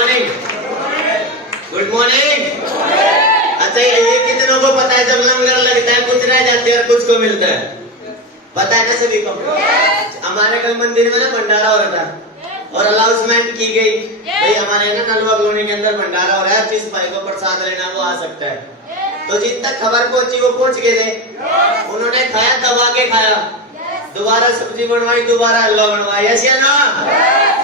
Morning. Good morning. अच्छा, ये कितनों को पता है जब लंगर लगता है कुछ रह जाते और कुछ को मिलता है? पता है ना सभी को? हमारे कल मंदिर में ना भंडारा हो रहा था और अनाउंसमेंट की गई, भाई हमारे ना नलवा कॉलोनी के अंदर भंडारा हो रहा है, जिस भाई को प्रसाद लेना वो आ सकता है। तो जिन तक खबर पहुंची वो पहुंच गए थे, उन्होंने खाया, दबा के खाया, दोबारा सब्जी बनवाई, दोबारा हलवा बनवाया, ऐसे ना।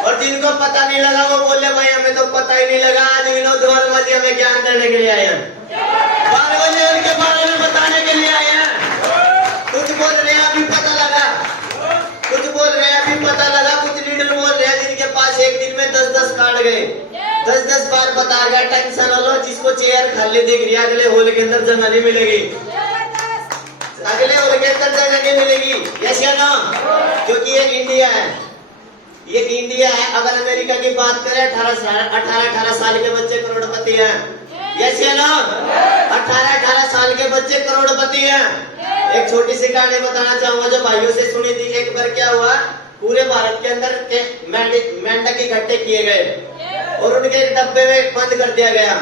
और जिनको पता नहीं लगा वो बोले भाई हमें तो पता ही नहीं लगा, आज विनोद वर्मा जी हमें ज्ञान देने के लिए आए हैं, 12 बजे उनके बारे में बताने के लिए आए हैं। कुछ बोल रहे हैं अभी पता लगा, कुछ बोल रहे हैं अभी पता लगा, कुछ लीडर बोल रहे हैं जिनके पास एक दिन में 10-10 कार्ड गए, 10-10 बार बता गया टेंशन लो, जिसको चेयर खाली दिख रही है अगले होल के अंदर जगह नहीं मिलेगी, अगले होल के अंदर जगह नहीं मिलेगी, यस या नो? क्योंकि ये इंडिया है, ये इंडिया है। अगर अमेरिका की बात करें 18 साल के बच्चे करोड़पति हैं, यस या नो? 18 साल के बच्चे करोड़पति हैं। एक छोटी सी कहानी बताना चाहूंगा जो भाइयों से सुनी थी। एक बार क्या हुआ, पूरे भारत के अंदर के मेंढक इकट्ठे किए गए और उनके एक डब्बे में बंद कर दिया गया।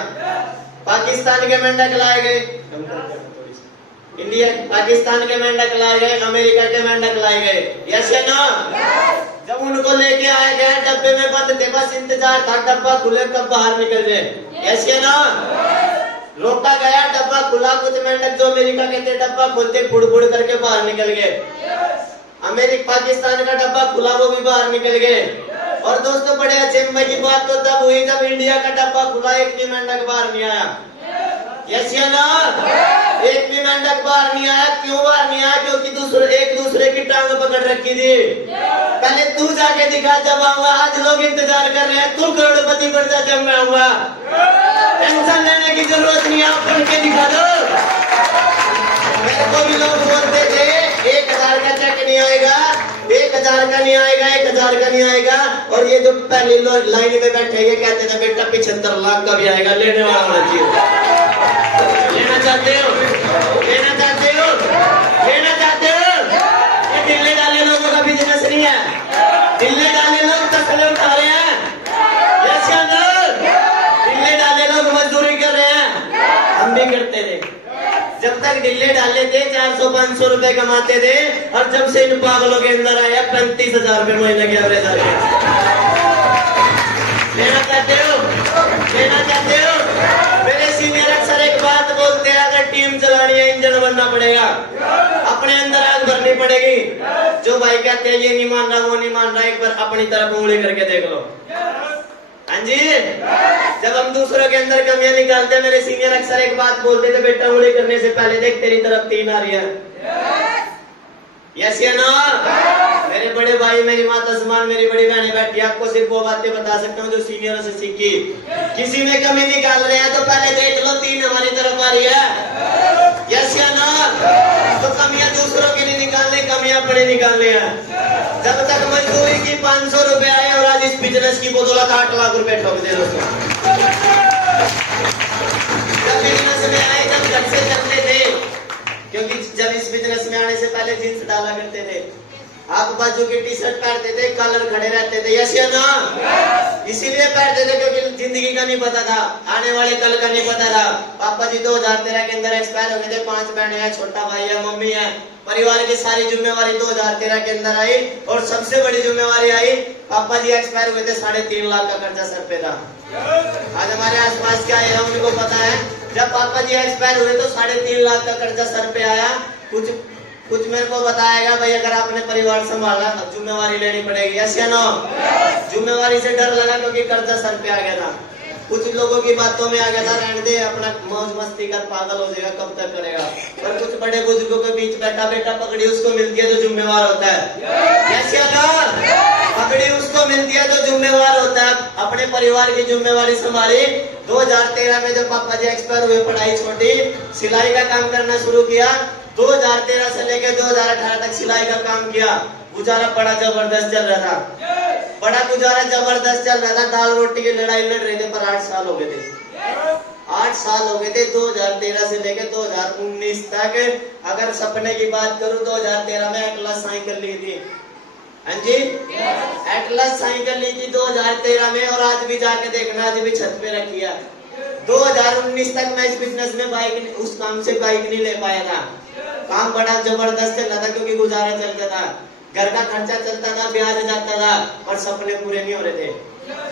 पाकिस्तान के मेंढक लाए गए, इंडिया पाकिस्तान के मेंढक लाए गए, अमेरिका के मेंढक लाए गए, यस या नो? जब उनको लेके आए गए डब्बे में बंद थे, बस इंतजार था डब्बा खुले कब बाहर निकल जाए, यस या नो? रोका गया, डब्बा खुला, कुछ मेंढक जो अमेरिका के थे डब्बा खोलते फुड़ करके बाहर निकल गए। अमेरिका पाकिस्तान का डब्बा खुला, वो भी बाहर निकल गए। और दोस्तों बड़े अचंभे की बात तो तब हुई जब इंडिया का डब्बा खुला, एक भी मेंढक बाहर नहीं आया, यस या नो? एक भी मेंढक बाहर नहीं आया। क्यों बाहर नहीं आया? क्योंकि एक दूसरे की टांग पकड़ रखी थी। पहले तू जाके दिखा जब आऊंगा, आज लोग इंतजार कर रहे हैं, तू करोड़पति बन जा जब मैं आऊंगा, टेंशन लेने की जरूरत नहीं, आप बन के दिखा दो। मेरे को भी लोग बोलते थे 1000 का चेक नहीं आएगा, 1000 का नहीं आएगा, 1000 का नहीं आएगा। और ये जो पहले लोग लाइन में बैठे ये कहते थे बेटा 75 लाख का भी आएगा, लेने वाला होना चाहिए। लेना चाहते हो? लेना चाहते हो? लेना चाहते हो? ये दिल्ली डाले लोगों का बिजनेस नहीं है, दिल्ली डाले लोग तसले उठा रहे हैं, यस या नो? दिल्ली डाले लोग मजदूरी कर रहे हैं, हम भी करते थे। जब तक ढिल्ले डाले थे 400-500 रुपए कमाते थे, और जब से इन पागलों के अंदर आया 35,000 रुपए महीने के एवरेज आ गए। लेना चाहते हो? लेना चाहते हो? मेरे सीनियर अक्सर एक बात बोलते हैं, अगर टीम चलानी है इंजन बनना पड़ेगा, अपने अंदर आग भरनी पड़ेगी। जो भाई कहते हैं ये नहीं मान रहा वो नहीं मान रहा, एक बार अपनी तरफ उंगली करके देख लो। हाँ जी, जब हम दूसरों के अंदर कमियां निकालते हैं, मेरे सीनियर अक्सर एक बात बोलते थे, बेटा उंगली करने से पहले देख तेरी तरफ 3 आ रही है, यस या नो? मेरे बड़े भाई, मेरी माता समान, मेरी बड़ी बहनें बैठी, आपको सिर्फ वो बातें बता सकता हूँ जो सीनियरों से सीखी। किसी में कमी निकाल रहे हैं तो पहले देख लो 3 हमारी तरफ आ रही है, यस या नो? तो कमियां दूसरों की नहीं निकालनी, कमियां अपने निकालनी है। जब तक मजदूरी की 500 रुपए आए और आज इस बिजनेस की बदौलत 8 लाख रुपए ठोक दे दोस्तों। जब बिजनेस में आए, जब घर से चलते थे, क्योंकि जब इस बिजनेस में आने से पहले जींस डाला करते थे, आप बाजू की टी शर्ट पहनते थे, कलर खड़े रहते थे, यस या नो? इसीलिए पहनते थे क्योंकि जिंदगी का नहीं पता था, आने वाले कल का नहीं पता था। पापा जी 2013 के अंदर एक्सपायर हो गए थे, 5 बहनें हैं, छोटा भाई है, मम्मी है, परिवार की सारी जिम्मेवारी 2013 के अंदर आई। और सबसे बड़ी जिम्मेवारी आई, पापा जी एक्सपायर हुए थे, 3.5 लाख का कर्जा सर पे था। आज हमारे आसपास क्या है उनको पता है, जब पापा जी एक्सपायर हुए तो 3.5 लाख का कर्जा सर पे आया। कुछ मेरे को बताएगा भाई, अगर आपने परिवार संभाला अब जिम्मेवारी लेनी पड़ेगी, यस या नो? जिम्मेवारी से डर लगा क्योंकि कर्जा सर पे आ गया था। कुछ लोगों की बातों में आ गया था, रहने दे अपना मौज मस्ती कर, पागल हो जाएगा, कब तक करेगा। पर कुछ बड़े बुजुर्गों के बीच बैठा, बेटा पकड़ी उसको मिलती है तो जिम्मेवार होता है, यस या नो? पकड़ी उसको मिलती है तो जिम्मेवार होता है। अपने परिवार की जिम्मेवारी संभाली। 2013 में जब पापा जी एक्सपायर हुए, पढ़ाई छोड़ी, सिलाई का काम करना शुरू किया। 2013 से लेकर 2018 तक सिलाई का काम किया। गुजारा बड़ा जबरदस्त चल रहा था, बड़ा गुजारा जबरदस्त चल रहा था। दाल रोटी की लड़ाई लड़ रहे थे, पर 8 साल हो गए थे, 8 साल हो गए थे 2013 से लेकर 2019 तक। अगर सपने की बात करूं, 2013 में 1 क्लास साइकिल ली थी, हाँ जी, एटलस साइकिल ली थी 2013 में और आज भी जाके देखना, आज भी छत पे रखी है। 2019 तक मैं इस बिजनेस में बाइक, उस काम से बाइक नहीं ले पाया था। काम बड़ा जबरदस्त चल रहा था क्योंकि गुजारा चलता था, घर का खर्चा चलता था, ब्याज जाता था, और सपने पूरे नहीं हो रहे थे।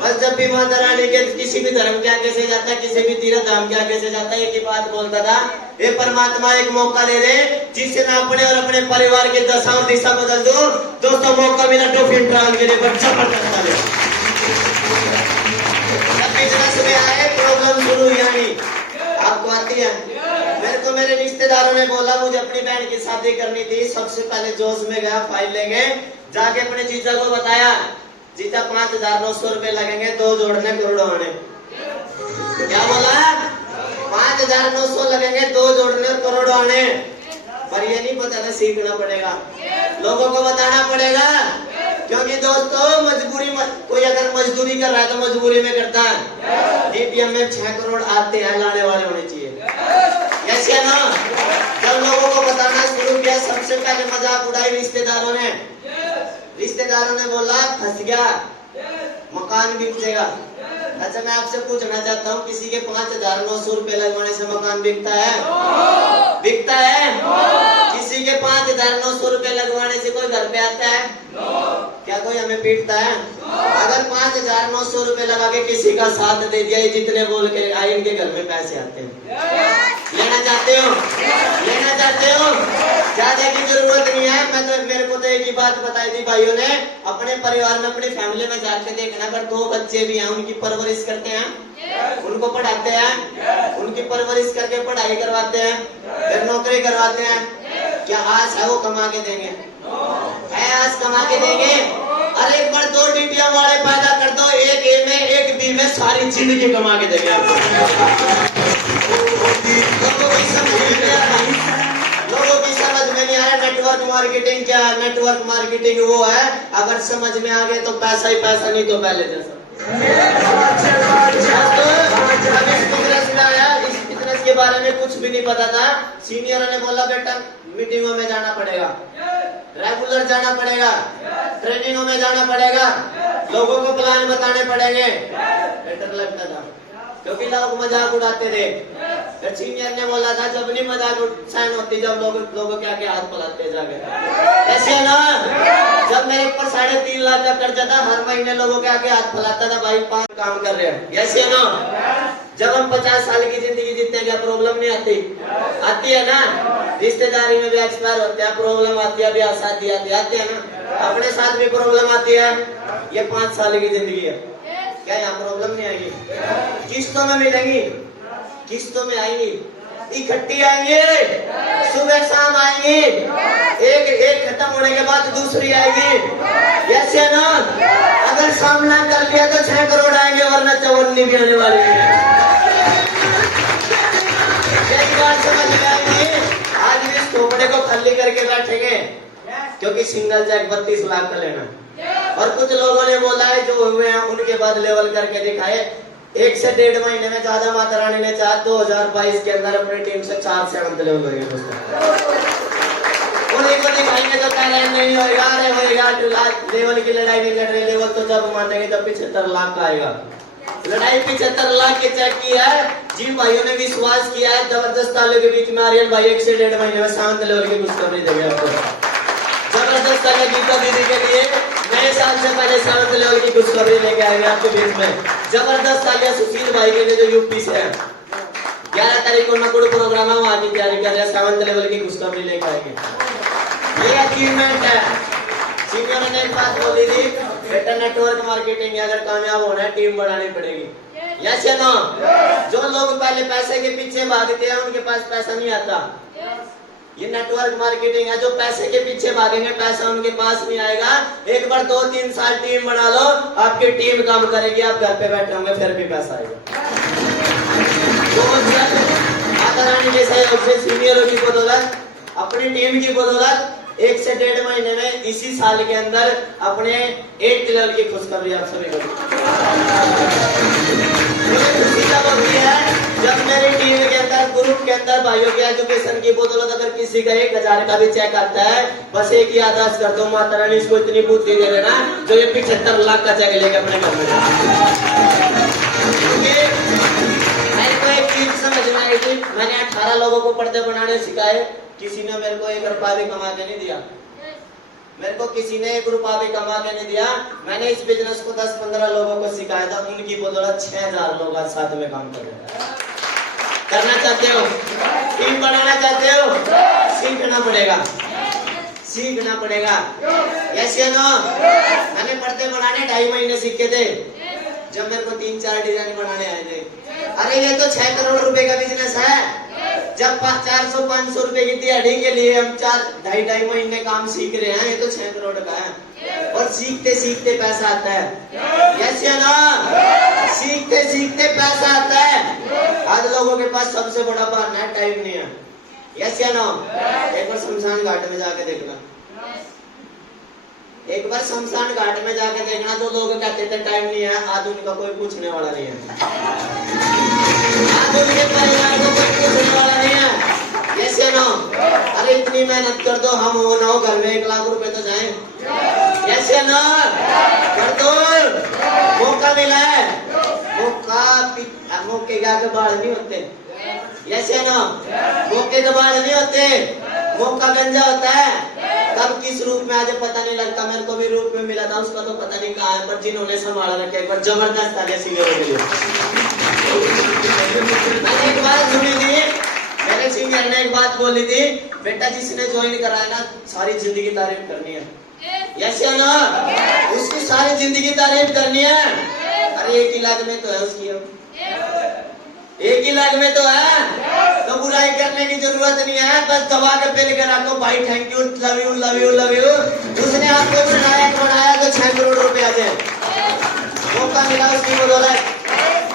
बस जब भी माता रानी के किसी भी धर्म के आगे से जाता, किसी भी तीर्थ धाम के आगे से जाता, एक ही बात बोलता था, हे परमात्मा एक मौका दे दे जिससे मैं अपने और अपने परिवार की दशा और दिशा बदल दूं। दोस्तों मौका मिला डॉल्फिन ट्रायल के लिए, जबरदस्त वाले बिजनेस में आए, प्रॉब्लम शुरू हुई नहीं, आपको आती है। मेरे को मेरे रिश्तेदारों ने बोला मुझे अपनी बहन की शादी करनी थी, सबसे पहले जोश में गया, फाइल लेके जाके अपने जीजा को बताया, जीजा 5,900 रुपए लगेंगे, 2 जोड़ने करोड़ होने। क्या बोला? 5,900 लगेंगे, 2 जोड़ने करोड़ होने। पर ये नहीं पता था, सीखना पड़ेगा, लोगों को बताना पड़ेगा, क्योंकि दोस्तों मजबूरी कोई अगर मजदूरी कर रहा है तो मजबूरी में करता है। डीपीएम में 6 करोड़ आते हैं, लाने वाले होने चाहिए, यस या नो? जब लोगों को बताना शुरू किया, सबसे पहले मजाक उड़ाई रिश्तेदारों ने। रिश्तेदारों ने बोला फंस गया, मकान बिक जाएगा। अच्छा मैं आपसे पूछना चाहता हूँ, किसी के 5,900 रुपए लगवाने से मकान बिकता है? बिकता है? किसी के 5,900 रुपए लगवाने से कोई घर पे आता है? क्या कोई हमें पीटता है? अगर 5,900 रुपए लगा के किसी का साथ दे दिया, ये जितने बोल के आए इनके घर में पैसे आते हैं। लेना चाहते हो? लेना चाहते हो? ज्यादा की जरूरत नहीं है। मैं तो, मेरे को तो एक ही बात बताई थी भाइयों ने, अपने परिवार में अपनी फैमिली में जाके देखना, अगर 2 बच्चे भी हैं, उनकी परवरिश करते हैं, उनको पढ़ाते हैं, उनकी परवरिश करके पढ़ाई करवाते हैं, फिर नौकरी करवाते हैं, क्या आस है वो कमा के देंगे? है आस कमा के देंगे? अरे एक बार 2 डीपीएम वाले पैदा कर दो, एक ए में एक बी में, सारी जिंदगी कमा के देंगे आपको। लोगों की समझ में नहीं आ रहा नेटवर्क मार्केटिंग क्या है। नेटवर्क मार्केटिंग वो है, अगर समझ में आ गए तो पैसा ही पैसा, नहीं तो पहले जैसा। इस बिजनेस के बारे में कुछ भी नहीं पता था। सीनियरों ने बोला बेटा मीटिंगों में जाना पड़ेगा, रेगुलर जाना पड़ेगा, ट्रेनिंगों में जाना पड़ेगा, लोगों को प्लान बताने पड़ेंगे। बेटर लगता था क्योंकि लोग मजाक उड़ाते थे। फिर सीनियर ने बोला था जब नहीं मजाक साइन होती, जब लोगों के आगे हाथ फैलाते जाके, ऐसे ना। जब मेरे ऊपर 3.5 लाख का कर्जा था, हर महीने लोगों के आगे हाथ फैलाता था, भाई 5 काम कर रहे हैं, ऐसे ना। जब हम 50 साल की जिंदगी जीते हैं, क्या प्रॉब्लम नहीं आती? आती है ना। रिश्तेदारी में भी एक्सपायर होते हैं, प्रॉब्लम आती है, ब्याह शादी आती है ना। अपने साथ भी प्रॉब्लम आती है। ये 5 साल की जिंदगी है, क्या यहाँ प्रॉब्लम नहीं आएगी? किस्तों में मिलेंगी, किस्तों में आएंगी, इकट्ठी आएंगी, सुबह शाम आएंगी, एक खत्म होने के बाद दूसरी आएगी, यस या नो? अगर सामना कर लिया तो 6 करोड़ आएंगे, वरना 54 भी आने वाली है। समझ में आएगी? आज भी इस टोकरे को खाली करके बैठेंगे, क्योंकि सिंगल जैक 32 लाख का लेना। और कुछ लोगों ने बोला है जो हुए हैं उनके बाद लेवल करके दिखाए। 1 से 1.5 महीने में ज्यादा माता रानी ने चाहा 2022 के अंदर अपनी टीम से 4 से 7 लेवल करेंगे उन्हीं को दिखाएंगे तो कह रहे नहीं होगा, अरे होगा, लेवल की लड़ाई नहीं लड़ रही। लेवल तो जब मानेंगे जब 75 लाख का आएगा। लड़ाई 75 लाख के चेक की है। जिन भाइयों ने विश्वास किया है, जबरदस्त तालों के बीच में आर्यन भाई 1 से 1.5 महीने में 7 लेवल की खुशखबरी देंगे आपको। जबरदस्त तालों गीता दीदी के लिए नए साल से पहले 7 लेवल की खुशखबरी लेके आएंगे आपके बीच में। जबरदस्त तालियां सुशील भाई के लिए जो यूपी से है। 11 तारीख को नकुड़ प्रोग्राम है, वहां की तैयारी कर रहे हैं, 7 लेवल की खुशखबरी लेके आएंगे। ये अचीवमेंट है। सीनियर ने एक बात बोली थी, बेटा नेटवर्क मार्केटिंग अगर कामयाब होना है टीम बढ़ानी पड़ेगी, यस या नो? जो लोग पहले पैसे के पीछे भागते हैं उनके पास पैसा नहीं आता। ये नेटवर्क मार्केटिंग है, जो पैसे के पीछे भागेंगे पैसा उनके पास नहीं आएगा। एक बार 2-3 साल टीम बना लो, आपकी टीम काम करेगी, आप घर पे बैठे होंगे, फिर भी पैसा आएगा। माता रानी के सहयोग से, सीनियरों की बदौलत, अपनी टीम की बदौलत 1 से 1.5 महीने में इसी साल के अंदर अपने 8 लेवल की खुशखबरी आप सभी को। खुशी तब होती है जब मेरी टीम के अंदर, ग्रुप के अंदर भाइयों की एजुकेशन की बदौलत अगर किसी का 1000 का भी चेक आता है, बस एक ही आदेश कर दो, माता रानी इसको इतनी बुद्धि दे देना जो ये 75 लाख का चेक लेके अपने घर में जाए। मेरे को एक चीज समझ में आई थी, मैंने 18 लोगों को पर्दे बनाने सिखाए, किसी ने मेरे को 1 रुपया भी कमा के नहीं दिया। मेरे को किसी ने 1 रुपया भी कमा के नहीं दिया। मैंने इस बिजनेस को 10-15 लोगों को सिखाया था, उनकी बदौलत 6000 लोग आज साथ में काम कर रहे हैं। करना चाहते हो, टीम बनाना चाहते हो, सीखना पड़ेगा, सीखना पड़ेगा। यस या नो? मैंने पर्दे बनाने 2.5 महीने सीखे थे। जब मेरे को 3-4 डिजाइन बनाने आए थे, अरे ये तो 6 करोड़ रुपए का बिजनेस है। जब 400-500 रुपए की दिहाड़ी के लिए हम 2.5 महीने काम सीख रहे हैं, ये तो 6 करोड़ का है। और सीखते सीखते पैसा आता है। यस या नो? सीखते सीखते पैसा आता है। आज लोगों के पास सबसे बड़ा बहाना है, टाइम नहीं है। यस या नो? एक बार शमशान घाट में जाके देखना, एक बार शमशान घाट में जाके देखना, तो लोग कहते थे टाइम नहीं है, आज उनका कोई पूछने वाला नहीं है। आज उनके परिवार को कोई पूछने वाला नहीं है। यस या नो? अरे इतनी मेहनत कर दो, हम हो ना हो घर में 1 लाख रुपए तो जाए। यस या नो? कर दो, मौका मिला है। मौके के आगे बाढ़ नहीं होते। यस या नो? मौके के बाढ़ नहीं होते, मौका गंजा होता है। तब किस रूप में आज पता नहीं लगता। मेरे को भी रूप में मिला था, उसका तो पता नहीं कहाँ है, पर जिन्होंने संभाल रखे एक बार जबरदस्त था सीनियरों के लिए। मैंने एक बात सुनी थी, मेरे सीनियर ने एक बात बोली थी, बेटा जिसने ज्वाइन करा है ना, सारी जिंदगी तारीफ करनी है। यस या नो? उसकी सारी जिंदगी तारीफ करनी है। अरे 1 ही लाख में तो है उसकी, 1 ही लाख में तो है, तो बुराई करने की जरूरत नहीं है। बस दबा के पेल के रखो, भाई thank you, love you love you love you. उसने आपको बनाया तो 6 करोड़ रुपए आ जाए, मौका मिला उसकी बदौलत,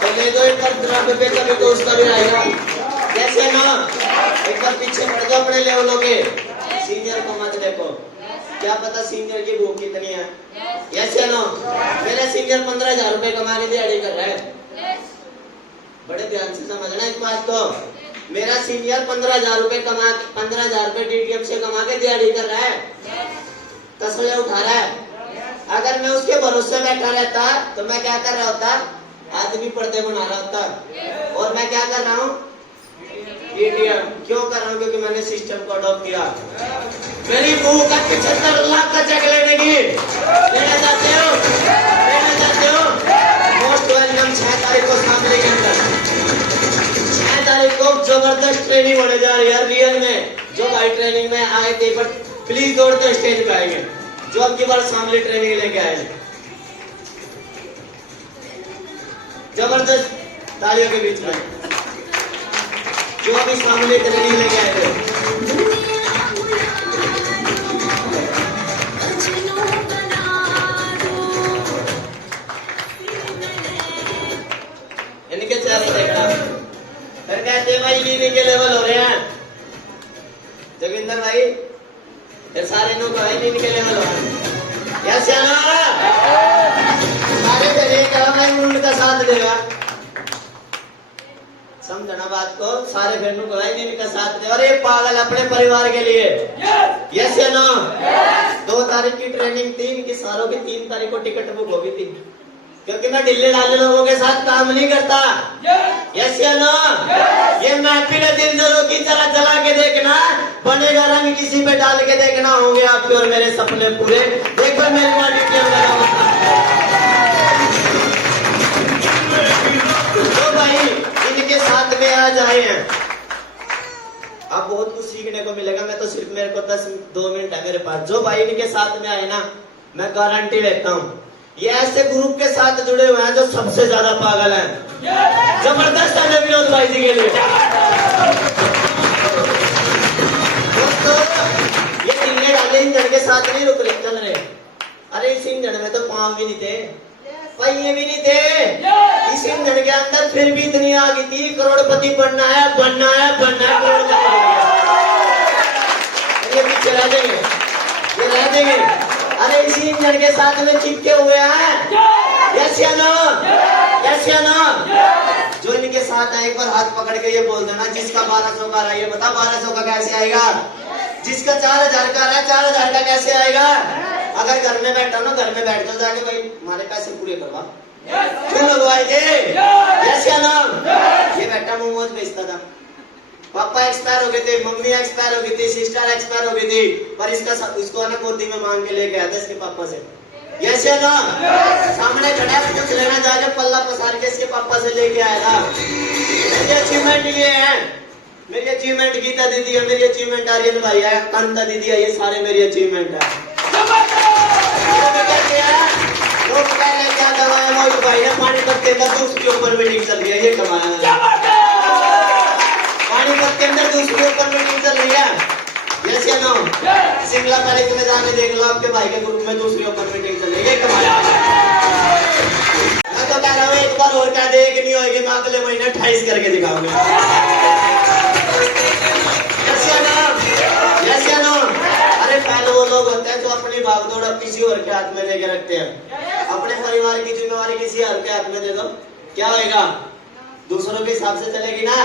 तो ले दो 1 लाख रुपए, कभी तो उसका भी आएगा। कैसे ना? एक बार पीछे पड़ जाओ अपने लेवलों के, सीनियर को मत देखो, क्या पता सीनियर की भूख कितनी है। यस या नो? मेरा सीनियर 15,000 रुपए कमा के दिहाड़ी कर रहा है। बड़े ध्यान से समझना इस बात को। मेरा सीनियर 15,000 रुपए 15,000 रुपए डीटीएम से कमा के दिहाड़ी कर रहा है, तसले उठा रहा है। अगर मैं उसके भरोसे बैठा रहता तो मैं क्या कर रहा होता? आदमी पर्दे बना रहा होता। और मैं क्या कर रहा हूँ? डीटीएम। क्यों कर रहा हूँ? क्योंकि मैंने सिस्टम को अडॉप्ट किया। मेरी बहू का 75 लाख का चेक लेने की लेना चाहते हो? लेना चाहते हो? मोस्ट वेलकम 6 तारीख को सामने के अंदर, 6 तारीख को जबरदस्त ट्रेनिंग होने जा रही है रियल में। जो भाई ट्रेनिंग में आए थे पर प्लीज दौड़ते स्टेज पे आएंगे, जो अब की बार सामने ट्रेनिंग लेके आए, जबरदस्त तालियों के बीच में जो अभी सामने ट्रेनिंग लेके आए थे। इनके चेहरे देखना, फिर कहते हैं भाई लीनिंग के लेवल हो रहे हैं। जोगिंदर भाई फिर सारे लोग भाई लीनिंग के लेवल हो रहे हैं। यस या नो? सारे कहेगा भाई मुंड का साथ देगा, समझना बात को। सारे फिर को भाई लीनिंग का साथ दे। अरे पागल अपने परिवार के लिए। यस या नो? 2 तारीख की ट्रेनिंग थी, इनकी सारों की 3 तारीख को टिकट बुक हो गई थी, क्योंकि मैं ढिल्ले ढाले लोगों के साथ काम नहीं करता। यस या नो? ये महफिल दिल जलों की तरह जला के देखना, बनेगा रंग किसी पे डाल के देखना, होंगे आपके और मेरे सपने पूरे। देखो मेरे तो भाई इनके साथ में आज आए हैं, अब बहुत कुछ सीखने को मिलेगा। मैं तो सिर्फ मेरे को 2 मिनट है मेरे पास। जो भाई इनके साथ में आए ना, मैं गारंटी लेता हूँ ये ऐसे ग्रुप के साथ जुड़े हुए हैं जो सबसे ज्यादा पागल हैं। जबरदस्त है विनोद भाई जी के लिए। दोस्तों ये ढिल्ले ढाले इंजन के साथ नहीं रुक रहे, चल रहे। अरे इस इंजन में तो पांव भी नहीं थे, पहिए भी नहीं थे। इस इंजन के अंदर फिर भी इतनी आग थी, करोड़पति बनना है बनना है बनना है, करोड़पति। ये पीछे रह जाएंगे, ये रह जाएंगे। अरे इसी इंजन के साथ में चिपके हुए हैं। यस या नो? यस या नो? जो इनके साथ साथ है एक बार हाथ पकड़ के ये बोल देना, जिसका 1200 का रहा है ये बता 1200 का कैसे आएगा? जिसका 4000 का रहा है 4000 का कैसे आएगा? अगर घर में बैठा ना, घर में बैठ जाओ जाके, भाई हमारे पैसे पूरे करवा, क्यों लगवाएंगे? यस या नो? ये बेटा मोमोज बेचता था, पापा एक्सपायर हो गए थे, मम्मी एक्सपायर हो गई थी, सिस्टर एक्सपायर हो गई थी, पर उसको ना गोदी में मांग के लेके आया था इसके पापा से। यस या नो? सामने खड़ा है, कुछ लेना जाके पल्ला पसार के इसके पापा से लेके आया था। मेरी अचीवमेंट ये है, मेरी अचीवमेंट गीता दीदी है, मेरी अचीवमेंट आर्यन भाई है, कांता दीदी है, ये सारे मेरी अचीवमेंट है। लोग पहले क्या दबाया, मोहित भाई ने पानीपत के अंदर दूसरी ऊपर मीटिंग चल रही है, ये कमाया। पानीपत के अंदर दूसरी ऊपर मीटिंग चल रही है। यस या नो? शिमला पैलेस में जाके देख लो, आपके भाई के ग्रुप में दूसरी ऊपर मीटिंग चल रही है, ये कमाया। मैं तो कह रहा हूँ एक बार और क्या देख नहीं होगी, मैं अगले महीने 28 करके दिखाऊंगा। यस या नो? यस या नो? अरे पहले वो लोग होते हैं जो अपनी भागदौड़ किसी और के हाथ में लेके रखते हैं, अपने परिवार की जिम्मेवारी किसी और के हाथ में दे दो, क्या होगा? दूसरों के हिसाब से चलेगी ना?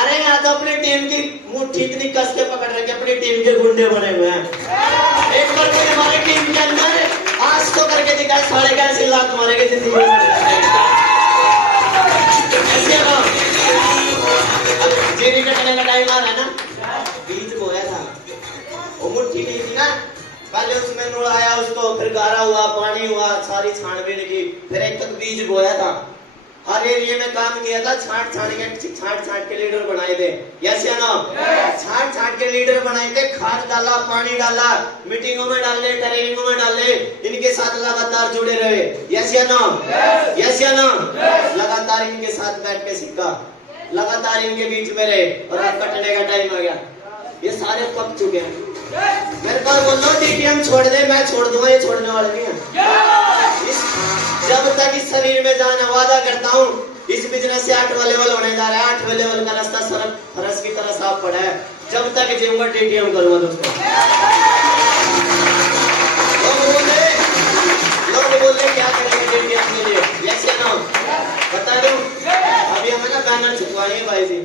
अरे यहाँ तो अपनी टीम की मुट्ठी इतनी कस के पकड़ रखी, अपनी टीम के गुंडे बने हुए हैं। एक बार कोई हमारी टीम के अंदर आज तो करके दिखाए, साढ़े कैसे लाख मारेंगे जिंदगी में। जीरी कटने का टाइम आ रहा है ना, बीज बोया था, वो मुट्ठी नहीं थी ना, पहले उसमें नुड़ाया उसको, फिर गारा हुआ, पानी हुआ, सारी छानबीन की, फिर एक तक बीज बोया था। हर एरिया में काम किया था, छांट छांट के लीडर बनाए थे। यस या नो? छांट के लीडर बनाए थे, खाद डाला, पानी डाला, मीटिंगों में डाले, ट्रेनिंगों में डाले, इनके साथ लगातार जुड़े रहे। यस या नो? यस या नो? लगातार इनके साथ बैठ के सीखा, लगातार इनके बीच में रहे, और अब कटने का टाइम आ गया, ये सारे पक चुके हैं। मेरे को बोलो डीटीएम छोड़ दे, मैं छोड़ दूंगा, ये छोड़ने वाले नहीं है। जब तक इस शरीर में जाना, वादा करता हूँ इस बिजनेस से 8वां लेवल होने जा रहा है, 8वें लेवल का रास्ता फरस की तरह साफ पड़ा है, जब तक जीऊंगा डीटीएम करूंगा दोस्तों। लोग बोले क्या करेंगे डीटीएम के लिए? यस या नो? बता दूं, अभी हमें ना बैनर छपवाएंगे भाई जी।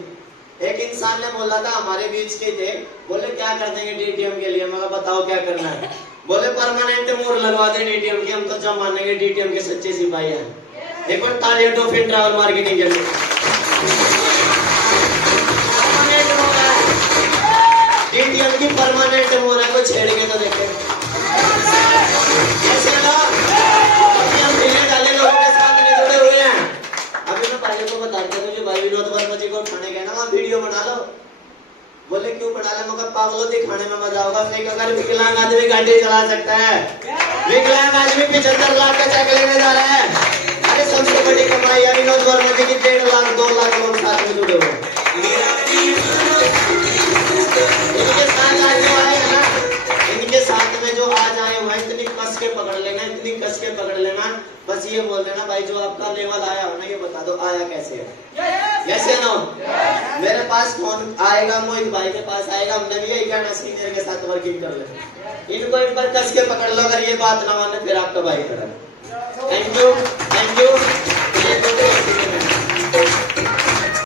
एक इंसान ने बोला था, हमारे बीच के थे, बोले क्या कर देंगे डीटीएम के लिए? मैं बताओ क्या करना है? बोले परमानेंट मोहर लगवा दे डीटीएम की, हम तो जब मानेंगे डीटीएम के सच्चे सिपाही हैं। एक बार तालियां दो फिर ट्रैवल मार्केटिंग के लिए। परमानेंट मोहर है डीटीएम की, परमानेंट मोहर है, कोई छेड़ के तो देखे। ऐसे ना अभी हम मिलने वाले लोगों के साथ नहीं जुड़े हुए हैं। अभी मैं पहले को बताता हूँ, मुझे भाई विनोद वर्मा जी को उठाने गए ना, वहाँ वीडियो बना लो। बोले क्यों बना ले? मगर पागलों दिखाने में मजा होगा। अगर विकलांग आदमी गाड़ी चला सकता है, विकलांग आदमी 75 लाख का चेक लेने जा रहा है, अरे सबसे बड़ी कमाई है विनोद वर्मा जी की। 1.5 लाख 2 लाख लोग साथ में जुड़े हुए। इनके साथ आज जो आए हैं ना, इनके साथ में जो आज आए हुए हैं, इतनी कस के पकड़ लेना, इतनी कस के पकड़ लेना, बस ये बोल देना भाई जो आपका लेवल आया हो ना, ये बता दो आया कैसे है। यस या नो? मेरे पास फोन आएगा, मोहित भाई के पास आएगा, हमने भी यही कहना सीनियर के साथ वर्किंग कर ले। इनको एक बार कस के पकड़ लो, अगर ये बात ना माने फिर आपका भाई खड़ा है। Thank you, thank you.